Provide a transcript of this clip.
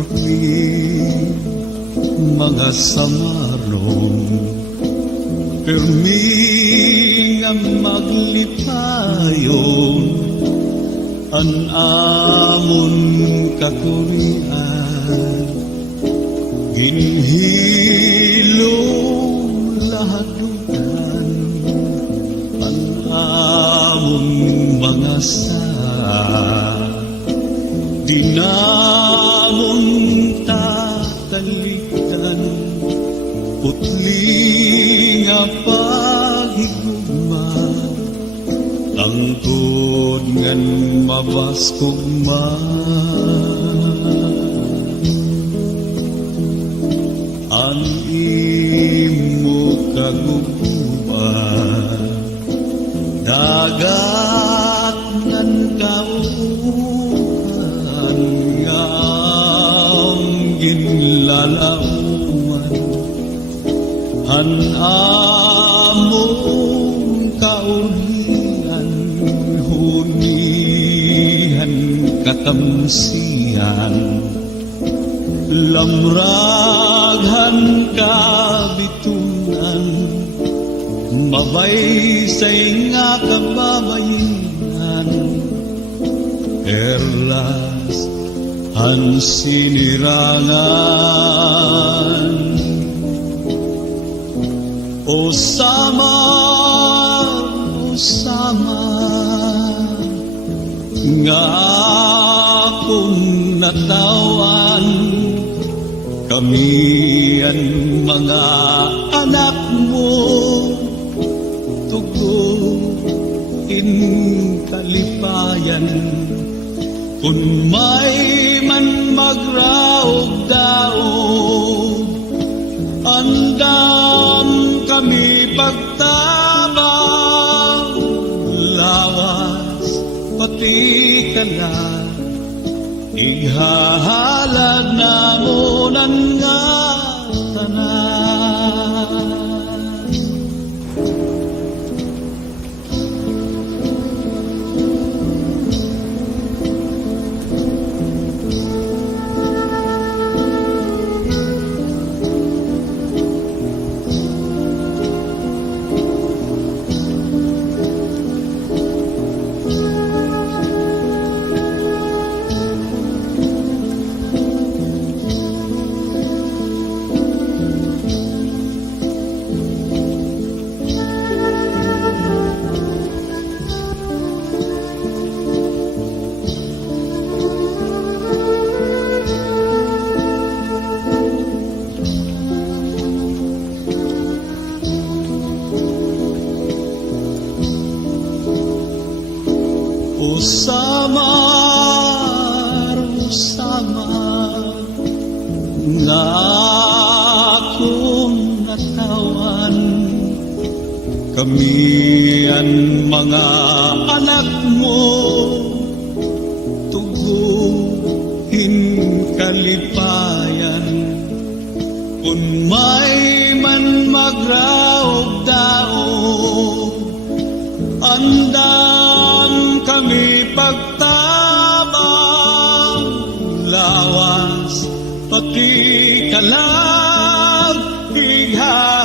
kami mga samarong permi nga maglipayon an amon kakurian ginhilom lahadukan an amon mga di namon tatalitan putli nga paghigugma tangkod ngan mabaskugma an imo kaguguban dagat ngan kauhan nga ginlalauman han among kaulian hunihan katamsihan lamraghan kabitunan mabaysay nga kababayinan perlas han sinirangan o sama nga akong natawan kami ang mga anak mo tuguin kalipayan kung may man magraog daog andam kami pagtabang lawas pati kala ighahalad namunan nga tanan. Samar nga akong natawan kami ang mga anak mo tuguhin kalipayan kung may man magraog daog andam kami pagtabang lawas pati kalag igha